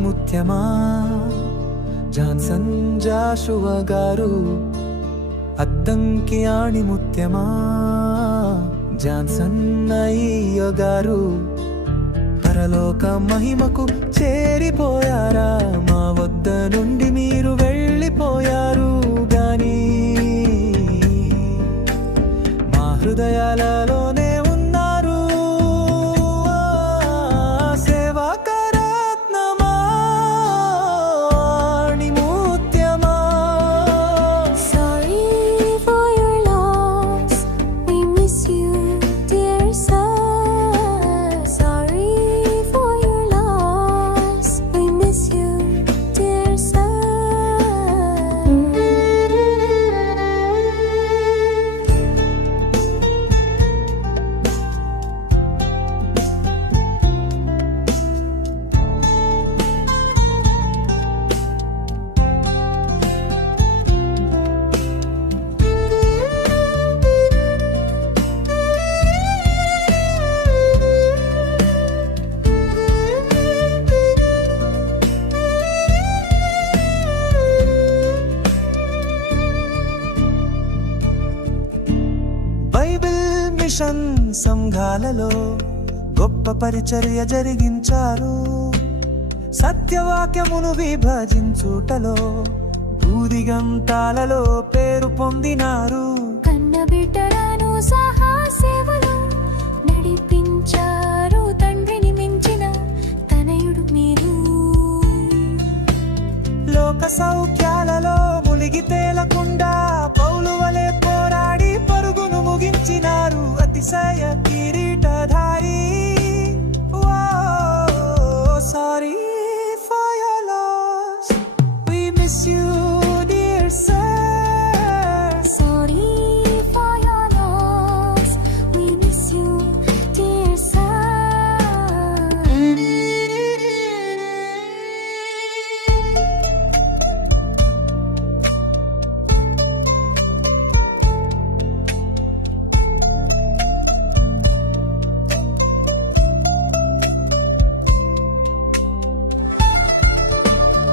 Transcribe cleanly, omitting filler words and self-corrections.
ఆణిముత్యమా Johnson Jashuva గారు, Addanki ఆణిముత్యమా Johnson అయ్య గారు, పరలోక మహిమకు చేరిపోయారా? మా వద్ద నుండి మీరు వెళ్ళిపోయారు గాని మా హృదయాలలోనే ఉన్నారు. సేవాకరత్నమా ఆణిముత్యమా. Sorry for your loss, we miss you, dear son. Sorry for your loss, we miss you, dear son. Bible mission సంఘాలలో గొప్ప పరిచర్య జరిగించారు. సత్యవాక్యమును విభజించుటలో భూదిగంతాలలో పేరు పొందినారు. కన్నబిడ్డలను సహా సేవలో నడిపించారు. తండ్రిని మించిన తనయుడు మీరు. లోక సౌఖ్యాలలో ములిగి తేలకుండా పౌలు వలె పోరాడి పరుగును ముగించినారు. అతిశయ